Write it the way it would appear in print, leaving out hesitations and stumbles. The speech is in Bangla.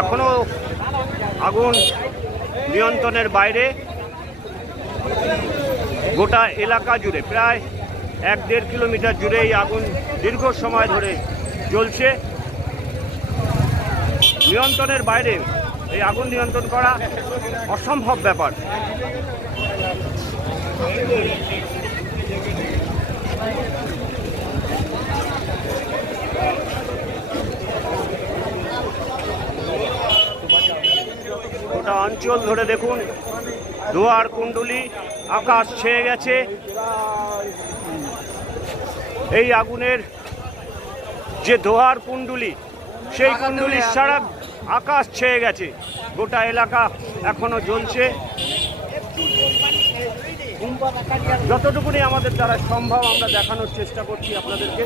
এখনো আগুন নিয়ন্ত্রণের বাইরে। গোটা এলাকা জুড়ে প্রায় 1-1.5 কিলোমিটার জুড়ে এই আগুন দীর্ঘ সময় ধরে জ্বলছে। নিয়ন্ত্রণের বাইরে এই আগুন নিয়ন্ত্রণ করা অসম্ভব ব্যাপার। গোটা অঞ্চল ধরে দেখুন ধোঁয়ার কুণ্ডলী, আকাশ ছেয়ে গেছে। এই আগুনের যে ধোঁয়ার কুণ্ডলী, সেই কুণ্ডলীর সারা আকাশ ছেয়ে গেছে। গোটা এলাকা এখনো জ্বলছে। যতটুকুনি আমাদের দ্বারা সম্ভব আমরা দেখানোর চেষ্টা করছি আপনাদেরকে।